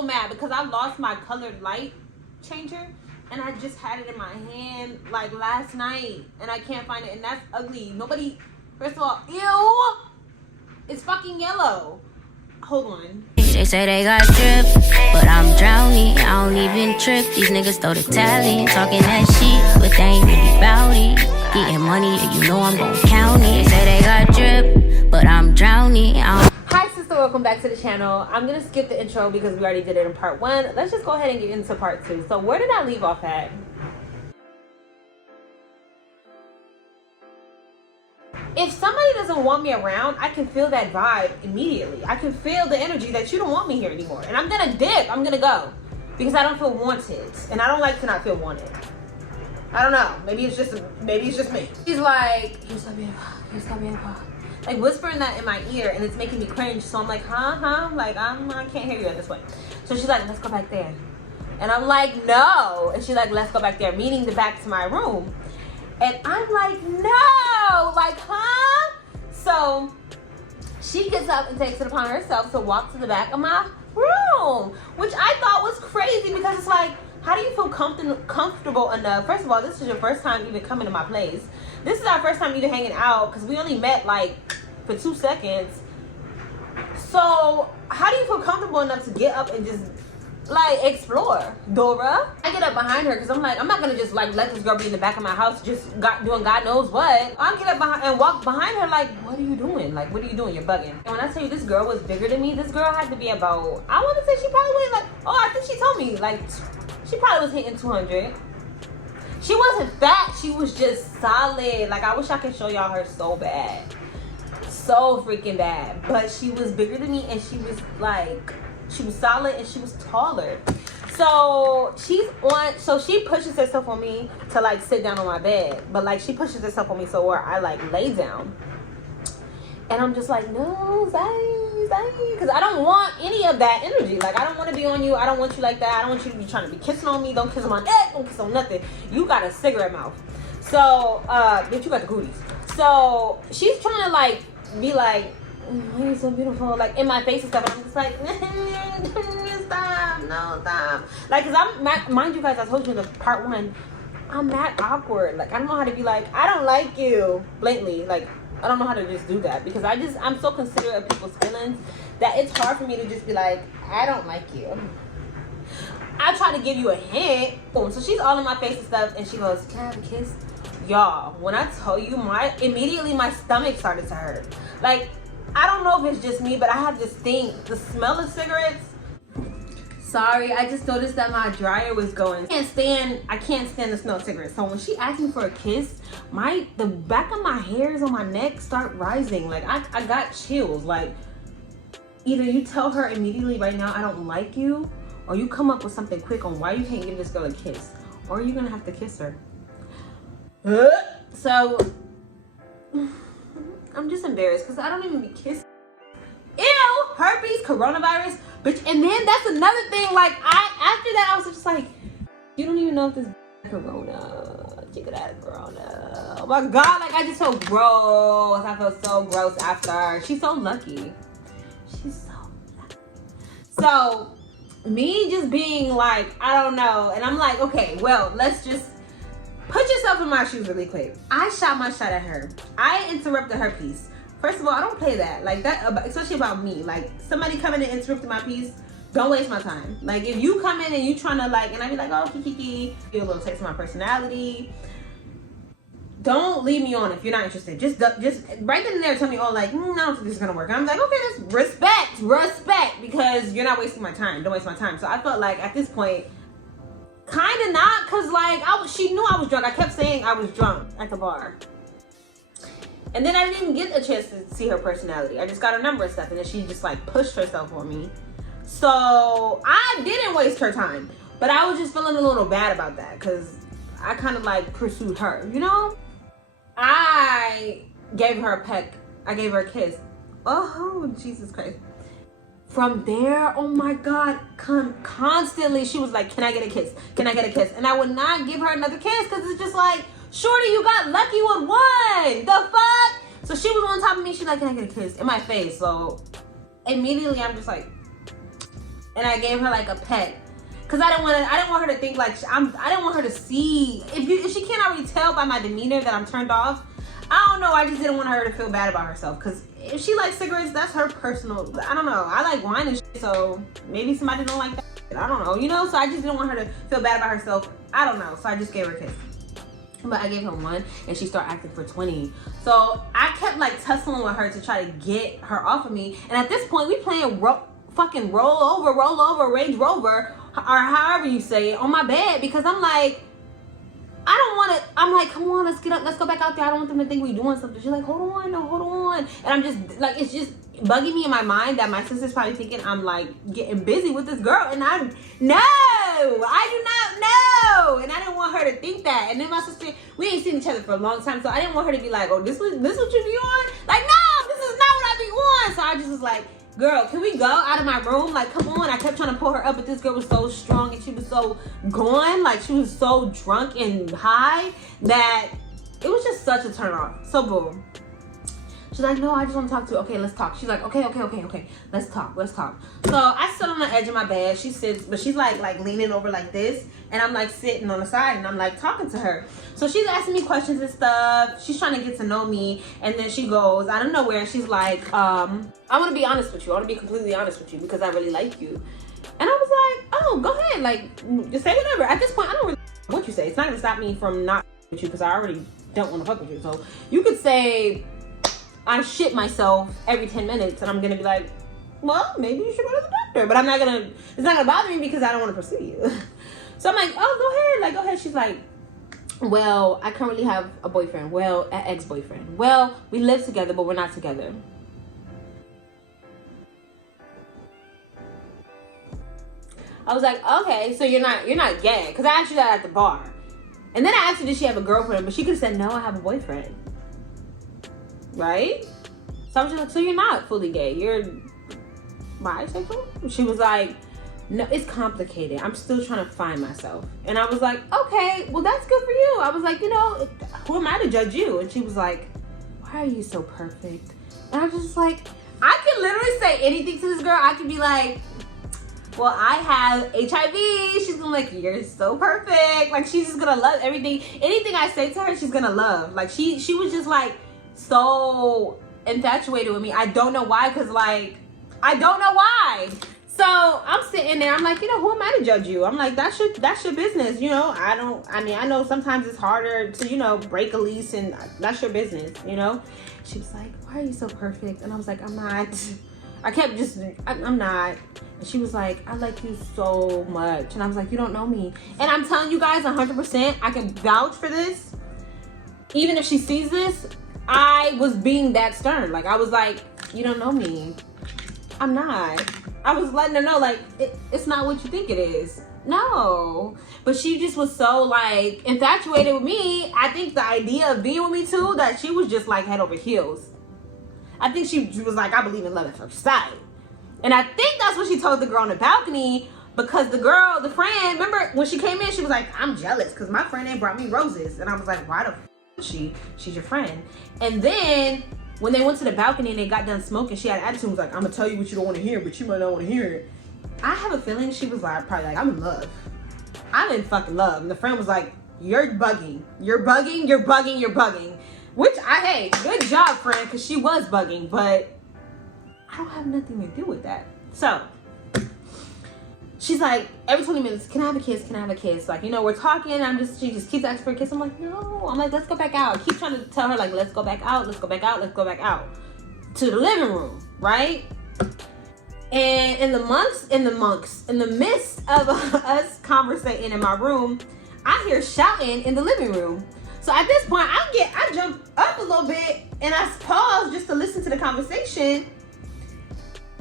so mad because I lost my colored light changer and I just had it in my hand like last night and I can't find it, and that's ugly. Nobody, first of all, ew, it's fucking yellow. Hold on. They say they got drip, but I'm drowning. I don't even trip. These niggas throw the talent, talking that shit, but they ain't really bout it. Getting money, and you know I'm gon' count it. They say they got drip, but I'm drowning. Hi sister, welcome back to the channel. I'm gonna skip the intro because we already did it in part 1. Let's just go ahead and get into part 2. So where did I leave off at? If somebody doesn't want me around, I can feel that vibe immediately. I can feel the energy that you don't want me here anymore. And I'm gonna dip, I'm gonna go. Because I don't feel wanted. And I don't like to not feel wanted. I don't know, maybe it's just me. She's like, you're so beautiful, you're so beautiful. Like whispering that in my ear, and it's making me cringe. So I'm like, huh? Like, I can't hear you at this point. So she's like, let's go back there. And I'm like, no. And she's like, let's go back there, meaning the back to my room. And I'm like, no, like, huh? So she gets up and takes it upon herself to walk to the back of my room, which I thought was crazy because it's like, how do you feel comfortable enough? First of all, this is your first time even coming to my place. This is our first time even hanging out because we only met like for 2 seconds. So how do you feel comfortable enough to get up and just like explore, Dora? I get up behind her because I'm like, I'm not gonna just like let this girl be in the back of my house just doing God knows what. I get up behind and walk behind her like, what are you doing? Like, what are you doing? You're bugging. And when I tell you this girl was bigger than me, this girl had to be about, I want to say she probably weighed like, oh, I think she told me like, she probably was hitting 200. She wasn't fat, she was just solid. Like, I wish I could show y'all her so bad. So freaking bad. But she was bigger than me and she was like, she was solid and she was taller. So she pushes herself on me to like sit down on my bed. But like she pushes herself on me so where I like lay down. And I'm just like, no, Zay. Because I don't want any of that energy. Like, I don't want to be on you. I don't want you like that. I don't want you to be trying to be kissing on me. Don't kiss on my neck. Don't kiss on nothing. You got a cigarette mouth. So, bitch, you got the cooties. So she's trying to like be like, oh, you're so beautiful, like in my face and stuff, and I'm just like, stop, no, stop. Like, cause I'm, mind you guys, I told you in the part 1, I'm that awkward. Like, I don't know how to be like, I don't like you, blatantly. Like, I don't know how to just do that because I'm so considerate of people's feelings that it's hard for me to just be like, I don't like you. I try to give you a hint. Boom. So she's all in my face and stuff, and she goes, can I have a kiss? Y'all, when I tell you, immediately my stomach started to hurt. Like, I don't know if it's just me, but I have this thing, the smell of cigarettes. Sorry, I just noticed that my dryer was going. I can't stand the smell of cigarettes. So when she asked me for a kiss, the back of my hairs on my neck start rising. Like I got chills. Like, either you tell her immediately right now I don't like you, or you come up with something quick on why you can't give this girl a kiss, or you're gonna have to kiss her. So I'm just embarrassed because I don't even be kissing. Ew, herpes, coronavirus, bitch. And then that's another thing. Like, after that, I was just like, you don't even know if this corona. Check it out, corona. Oh my god, like I just felt gross. I felt so gross after. She's so lucky. She's so lucky. So me just being like, I don't know, and I'm like, okay, well, let's just put yourself in my shoes really quick. I shot my shot at her. I interrupted her piece. First of all, I don't play that. Like that, especially about me. Like, somebody coming in and interrupting my piece, don't waste my time. Like, if you come in and you trying to like, and I be like, oh, kiki, give a little taste of my personality. Don't leave me on if you're not interested. Just right then and there tell me, oh, like, no, I don't think this is gonna work. And I'm like, okay, that's respect, because you're not wasting my time. Don't waste my time. So I felt like at this point, kind of not, because like she knew I was drunk. I kept saying I was drunk at the bar. And then I didn't even get a chance to see her personality. I just got her number and stuff, and then she just like pushed herself on me. So I didn't waste her time, but I was just feeling a little bad about that because I kind of like pursued her, you know? I gave her a peck. I gave her a kiss. Oh, Jesus Christ. From there, oh my god, constantly she was like, can I get a kiss? Can I get a kiss? And I would not give her another kiss because it's just like, shorty, you got lucky with one. The fuck? So she was on top of me. She's like, can I get a kiss? In my face. So immediately I'm just like, and I gave her like a pet. Cause I didn't want her to think like I didn't want her to see, if she can't already tell by my demeanor that I'm turned off. I don't know, I just didn't want her to feel bad about herself. Cause if she likes cigarettes, that's her personal, I don't know. I like wine and shit, so maybe somebody don't like that. I don't know, you know? So I just didn't want her to feel bad about herself. I don't know, so I just gave her a kiss. But I gave her 1 and she started acting for 20. So I kept like tussling with her to try to get her off of me. And at this point, we playing fucking roll over, Range Rover, or however you say it, on my bed, because I'm like, I don't want to, I'm like, come on, let's get up, let's go back out there. I don't want them to think we doing something. She's like, hold on, no, hold on. And I'm just like, it's just bugging me in my mind that my sister's probably thinking I'm like getting busy with this girl, and I do not know. And I didn't want her to think that. And then my sister, we ain't seen each other for a long time, so I didn't want her to be like, oh, this what you be on? Like, no, this is not what I be on. So I just was like, girl, can we go out of my room? Like, come on. I kept trying to pull her up, but this girl was so strong and she was so gone. Like, she was so drunk and high that it was just such a turn off. So boom. She's like, no, I just want to talk to you. Okay, let's talk. She's like, okay. Let's talk. So I sit on the edge of my bed. She sits, but she's like leaning over like this. And I'm like sitting on the side and I'm like talking to her. So she's asking me questions and stuff. She's trying to get to know me. And then she goes out of nowhere. She's like, I want to be honest with you. I want to be completely honest with you because I really like you. And I was like, oh, go ahead. Like, just say whatever. At this point, I don't really know what you say. It's not going to stop me from not with you because I already don't want to fuck with you. So you could say, I shit myself every 10 minutes and I'm gonna be like, well, maybe you should go to the doctor. But it's not gonna bother me because I don't want to pursue you. So I'm like, oh, go ahead. She's like, well, I currently have a boyfriend. Well, an ex-boyfriend. Well, we live together, but we're not together. I was like, okay, so you're not gay. Because I asked you that at the bar. And then I asked her, did she have a girlfriend? But she could have said, no, I have a boyfriend. Right? So I was just like, so you're not fully gay, you're bisexual? She was like, no, it's complicated, I'm still trying to find myself. And I was like, okay, well, that's good for you. I was like, you know, who am I to judge you? And she was like, why are you so perfect? And I was just like, I can literally say anything to this girl. I could be like, well, I have HIV. She's gonna be like, you're so perfect. Like, she's just gonna love everything. Anything I say to her, she's gonna love. Like, she was just like so infatuated with me. I don't know why, because like, I don't know why. So I'm sitting there, I'm like, you know, who am I to judge you? I'm like, that's your business, you know. I know sometimes it's harder to, you know, break a lease, and that's your business, you know. She was like, why are you so perfect? And I was like, I'm not. I kept just, I'm not. And she was like, I like you so much. And I was like, you don't know me. And I'm telling you guys 100%, I can vouch for this. Even if she sees this, I was being that stern. Like, I was like, you don't know me. I'm not. I was letting her know, like, it's not what you think it is. No. But she just was so, like, infatuated with me. I think the idea of being with me, too, that she was just, like, head over heels. I think she was like, I believe in love at first sight. And I think that's what she told the girl on the balcony, because the friend, remember, when she came in, she was like, I'm jealous because my friend ain't brought me roses. And I was like, why the f*** is she? She's your friend. And then when they went to the balcony and they got done smoking, she had attitude, was like, I'm gonna tell you what you don't want to hear, but you might not want to hear it. I have a feeling she was like, probably like, I'm in love. I'm in fucking love. And the friend was like, you're bugging. You're bugging, you're bugging, you're bugging. Which, hey, good job, friend, because she was bugging, but I don't have nothing to do with that. So she's like, every 20 minutes, can I have a kiss? Can I have a kiss? Like, you know, we're talking. She just keeps asking for a kiss. I'm like, no. I'm like, let's go back out. I keep trying to tell her, like, let's go back out. Let's go back out. Let's go back out to the living room, right? And in the midst of us conversating in my room, I hear shouting in the living room. So at this point, I jump up a little bit and I pause just to listen to the conversation.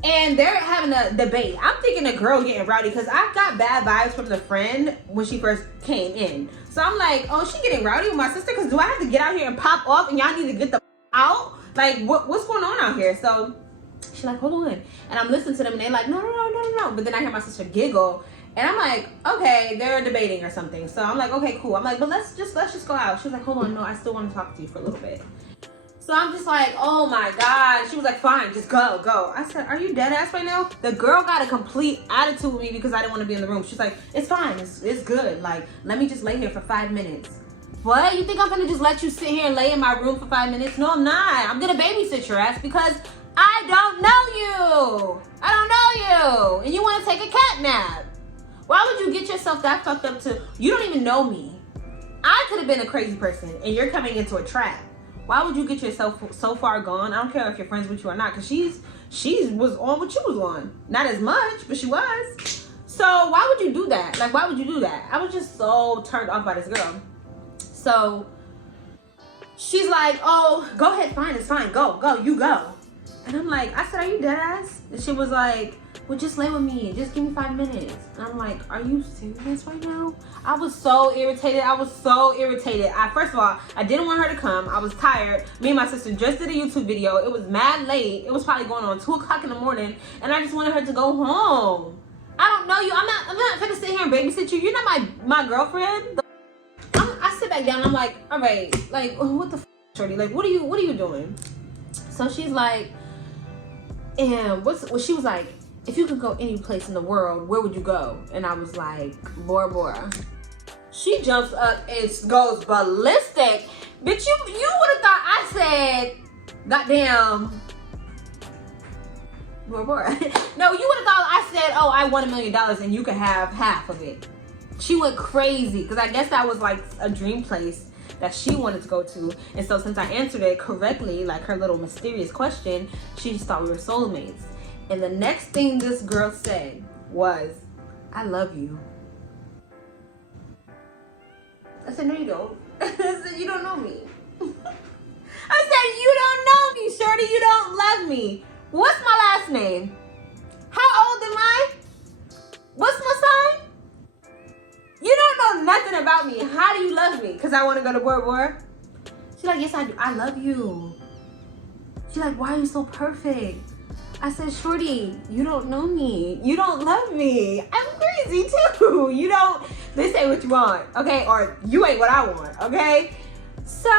And they're having a debate. I'm thinking a girl getting rowdy because I got bad vibes from the friend when she first came in. So I'm like, oh, she getting rowdy with my sister? Because do I have to get out here and pop off and y'all need to get the out? Like, what's going on out here? So she's like, hold on. And I'm listening to them and they're like, no. But then I hear my sister giggle. And I'm like, okay, they're debating or something. So I'm like, okay, cool. I'm like, but let's just go out. She's like, hold on, no, I still want to talk to you for a little bit. So I'm just like, oh my God. She was like, fine, just go, go. I said, are you dead ass right now? The girl got a complete attitude with me because I didn't want to be in the room. She's like, it's fine, it's good. Like, let me just lay here for 5 minutes. What? You think I'm gonna just let you sit here and lay in my room for 5 minutes? No, I'm not. I'm gonna babysit your ass because I don't know you. I don't know you. And you wanna take a cat nap. Why would you get yourself that fucked up to, you don't even know me. I could have been a crazy person and you're coming into a trap. Why would you get yourself so far gone? I don't care if you're friends with you or not, because she was on what you was on. Not as much, but she was. So why would you do that? Like, why would you do that? I was just so turned off by this girl. So she's like, oh, go ahead, fine, it's fine. Go, you go. And I'm like, I said, are you dead ass? And she was like, well, just lay with me. Just give me 5 minutes. And I'm like, are you serious right now? I was so irritated. First of all, I didn't want her to come. I was tired. Me and my sister just did a YouTube video. It was mad late. It was probably going on 2 o'clock in the morning. And I just wanted her to go home. I don't know you. I'm not gonna sit here and babysit you. You're not my girlfriend. I sit back down. I'm like, all right, like, what the f, shorty? Like, what are you doing? So she's like, and she was like, if you could go any place in the world, where would you go? And I was like, Bora Bora. She jumps up and goes ballistic. Bitch, you would have thought I said, goddamn, Bora Bora. No, you would have thought I said, oh, I won $1 million and you could have half of it. She went crazy because I guess that was like a dream place that she wanted to go to. And so since I answered it correctly, like her little mysterious question, she just thought we were soulmates. And the next thing this girl said was, I love you. I said, no, you don't. I said, you don't know me. I said, you don't know me, shorty. You don't love me. What's my last name? How old am I? What's my sign? You don't know nothing about me. How do you love me? Because I want to go to Bora Bora? She's like, yes, I do. I love you. She's like, why are you so perfect? I said, shorty, you don't know me. You don't love me. I'm crazy too. You don't, this ain't what you want, okay? Or you ain't what I want, okay? So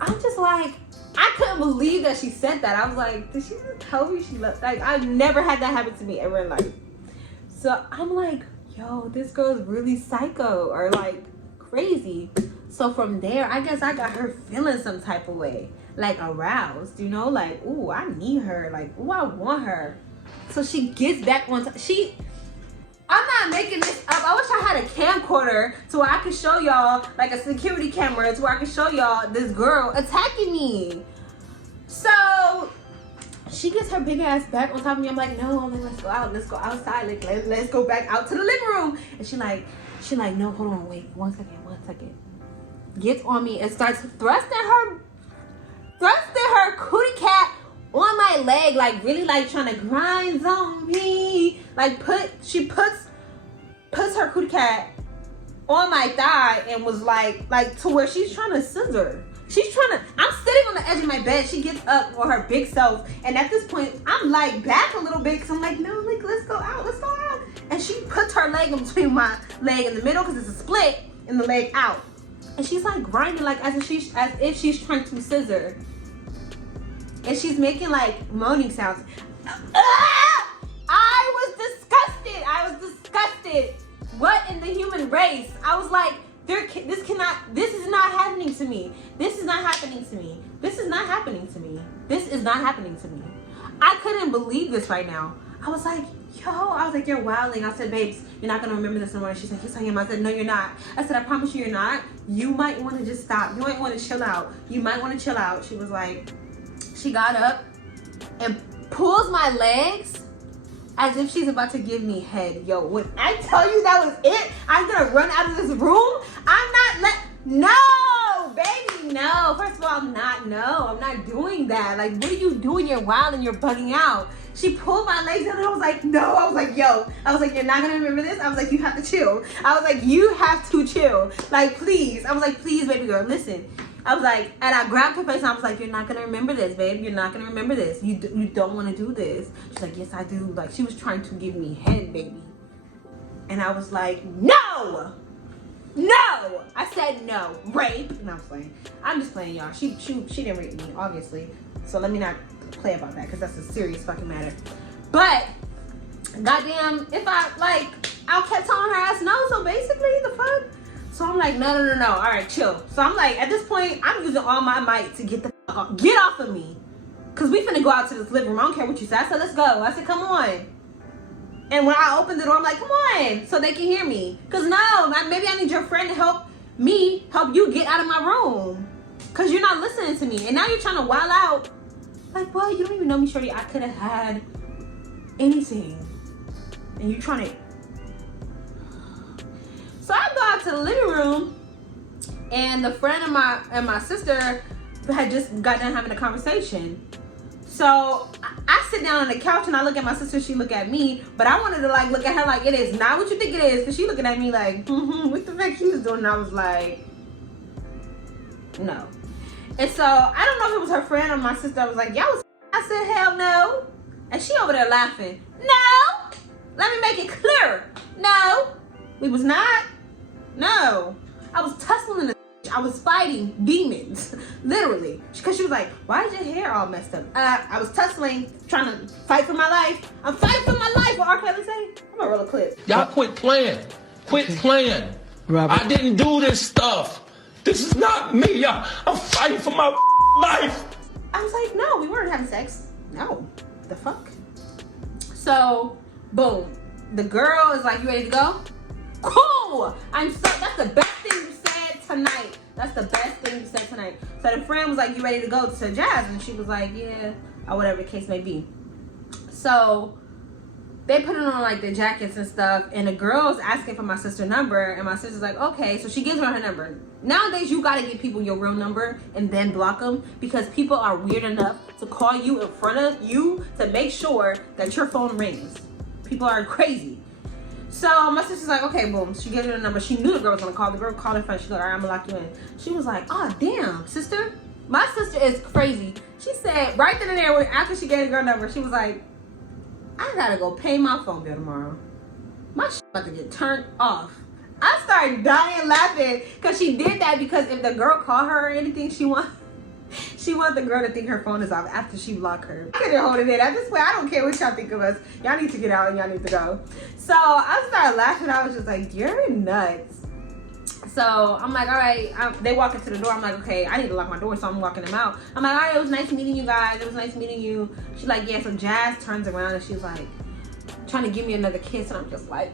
I'm just like, I couldn't believe that she said that. I was like, did she just tell me she loved, like, I've never had that happen to me ever in life. So I'm like, yo, this girl's really psycho or like crazy. So from there, I guess I got her feeling some type of way. Like aroused, you know, like, ooh, I need her, like, ooh, I want her. So she gets back on I'm not making this up. I wish I had a camcorder so I could show y'all, like a security camera, so I could show y'all this girl attacking me. So she gets her big ass back on top of me. I'm like, no, I'm like, let's go out, let's go outside, like, let's go back out to the living room. And she like, no, hold on, wait, one second. Gets on me and starts thrusting her cootie cat on my leg, like really like trying to grind on me. Like she puts her cootie cat on my thigh and was like to where she's trying to scissor. I'm sitting on the edge of my bed. She gets up for her big self. And at this point, I'm like back a little bit because I'm like, no, like, let's go out. And she puts her leg in between my leg in the middle because it's a split in the leg out. And she's like grinding like as if she's trying to scissor. And she's making like moaning sounds. I was disgusted. What in the human race? I was like, this is not happening to me. This is not happening to me. I couldn't believe this right now. I was like, you're wilding. I said, babes, you're not gonna remember this no more. She's like, yes, I am. I said, no, you're not. I said, I promise you, you're not. You might want to just stop. You might want to chill out. She was like, she got up and pulls my legs as if she's about to give me head. Yo, when I tell you that was it, I'm gonna run out of this room. No, baby, no. First of all, I'm not doing that. Like, what are you doing? You're wild and you're bugging out. She pulled my legs in and I was like, no. I was like, you're not gonna remember this? I was like, you have to chill. Like, please. I was like, please, baby girl, listen. I was like, and I grabbed her face and I was like, you're not gonna remember this, babe. You're not gonna remember this. You don't wanna do this. She's like, yes, I do. Like, she was trying to give me head, baby. And I was like, no! No! I said no. Rape. No, I'm playing. I'm just playing, y'all. She didn't rape me, obviously. So let me not play about that because that's a serious fucking matter. But, goddamn, if I kept telling her ass no. So basically, the fuck? So I'm like, no. All right, chill. So I'm like, at this point, I'm using all my might to get off of me. Because we finna go out to this living room. I don't care what you said. I said, let's go. I said, come on. And when I opened the door, I'm like, come on, so they can hear me. Because no, maybe I need your friend to help you get out of my room. Because you're not listening to me. And now you're trying to wild out. Like, well, you don't even know me, shorty. I could have had anything. And you're trying to... So I go out to the living room. And the friend and my sister had just got done having a conversation. So I sit down on the couch and I look at my sister, she look at me, but I wanted to like look at her like it is not what you think it is, because she looking at me like, what the fuck she was doing? And I was like, no. And so I don't know if it was her friend or my sister. I was like, y'all was, I said, hell no. And she over there laughing. No, let me make it clear. No, we was not. No, I was tussling in the I was fighting demons, literally. Because she was like, why is your hair all messed up? I was tussling, trying to fight for my life. I'm fighting for my life, what R. Kelly say? I'm gonna roll a clip. Y'all quit playing. Quit playing. Robert. I didn't do this stuff. This is not me, y'all. I'm fighting for my life. I was like, no, we weren't having sex. No, the fuck? So, boom. The girl is like, you ready to go? Cool! That's the best thing you said tonight. That's the best thing you said tonight. So the friend was like, you ready to go to Jazz? And she was like, yeah, or whatever the case may be. So they put it on like the jackets and stuff, and the girl's asking for my sister's number, and my sister's like, okay. So she gives her number. Nowadays, you gotta give people your real number and then block them, because people are weird enough to call you in front of you to make sure that your phone rings. People are crazy. So my sister's like, okay, boom. She gave her the number. She knew the girl was gonna call. The girl called her friend. She's like, all right, I'm gonna lock you in. She was like, oh, damn, sister. My sister is crazy. She said right then and there, after she gave the girl number, she was like, I gotta go pay my phone bill tomorrow. My shit about to get turned off. I started dying laughing because she did that, because if the girl called her or anything, she want the girl to think her phone is off after she blocked her. I couldn't hold it in. At this point, I don't care what y'all think of us. Y'all need to get out and y'all need to go. So I started laughing. I was just like, you're nuts. So I'm like, all right. They walk into the door. I'm like, okay, I need to lock my door, so I'm walking them out. I'm like, all right, it was nice meeting you guys. It was nice meeting you. She's like, yeah. So Jazz turns around and she's like, trying to give me another kiss, and I'm just like,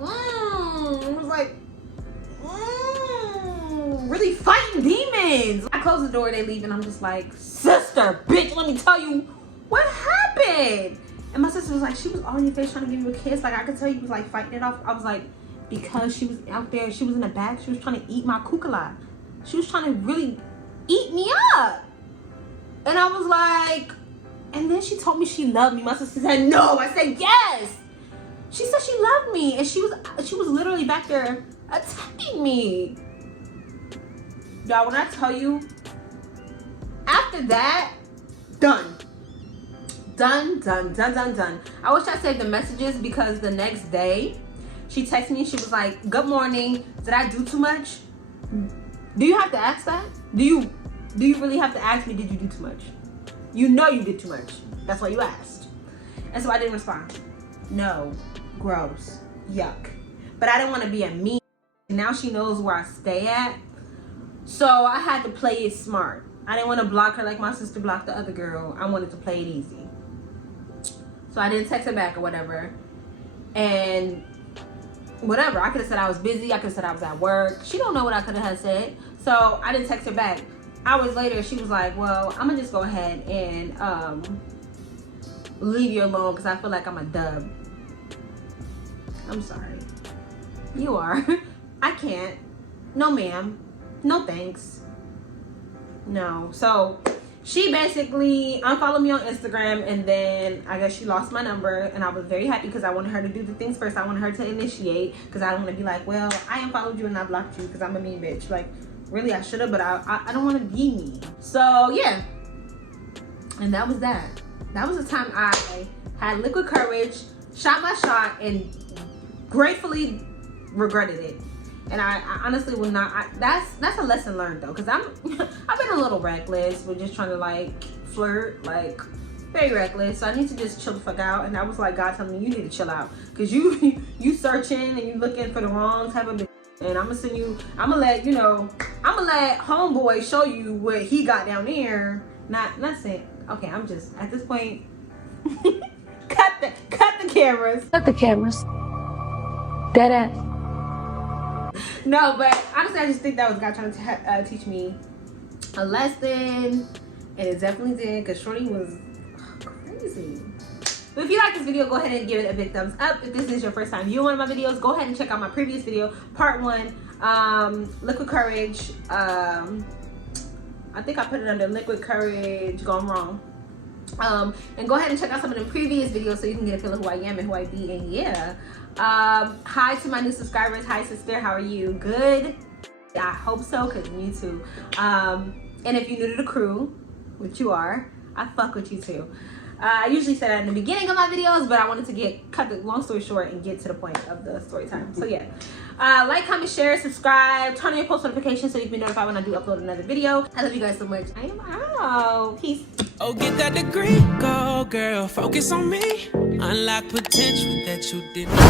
I was like, really fighting demons. I close the door, they leave, and I'm just like, sister, bitch, let me tell you what happened. And my sister was like, she was all in your face trying to give you a kiss. Like, I could tell you was like fighting it off. I was like, because she was out there, she was in the back, she was trying to eat my kukala. She was trying to really eat me up. And I was like, and then she told me she loved me. My sister said no. I said yes. She said she loved me, and she was literally back there attacking me. Y'all, when I tell you, after that, done. Done. I wish I saved the messages, because the next day, she texted me and she was like, good morning. Did I do too much? Do you have to ask that? Do you really have to ask me, did you do too much? You know you did too much. That's why you asked. And so I didn't respond. No. Gross. Yuck. But I didn't want to be a mean. Now she knows where I stay at. So I had to play it smart. I didn't want to block her like my sister blocked the other girl. I wanted to play it easy. So I didn't text her back or whatever. And whatever. I could have said I was busy. I could have said I was at work. She don't know what I could have said. So I didn't text her back. Hours later, she was like, well, I'm going to just go ahead and leave you alone, because I feel like I'm a dub. I'm sorry. You are. I can't. No, ma'am. No, thanks. No. So she basically unfollowed me on Instagram, and then I guess she lost my number, and I was very happy because I wanted her to do the things first. I wanted her to initiate, because I don't want to be like, well, I unfollowed you and I blocked you because I'm a mean bitch. Like, really, I should have, but I don't want to be mean. So yeah. And that was that. That was the time I had liquid courage, shot my shot, and gratefully regretted it. And I honestly will not. That's a lesson learned though, because I've been a little reckless with just trying to like flirt, like very reckless. So I need to just chill the fuck out. And I was like, God telling me, you need to chill out, because you searching and you looking for the wrong type of. And I'm gonna send you. I'm gonna let homeboy show you what he got down there. Not saying. Okay, I'm just at this point. cut the cameras. Cut the cameras. Dead ass. No, but honestly, I just think that was God trying to teach me a lesson, and it definitely did, because Shorty was crazy. But if you like this video, go ahead and give it a big thumbs up. If this is your first time viewing one of my videos, go ahead and check out my previous video, part 1, Liquid Courage. I think I put it under Liquid Courage Gone Wrong. And go ahead and check out some of the previous videos so you can get a feel of who I am and who I be. And yeah, hi to my new subscribers. Hi sister, how are you? Good? I hope so, because me too. And if you're new to the crew, which you are, I fuck with you too. I usually say that in the beginning of my videos, but I wanted to cut the long story short and get to the point of the story time. So yeah, like, comment, share, subscribe, turn on your post notifications so you can be notified when I do upload another video. I love you guys so much. I am out. Peace. Oh, get that degree, go girl, focus on me. Unlock potential that you didn't.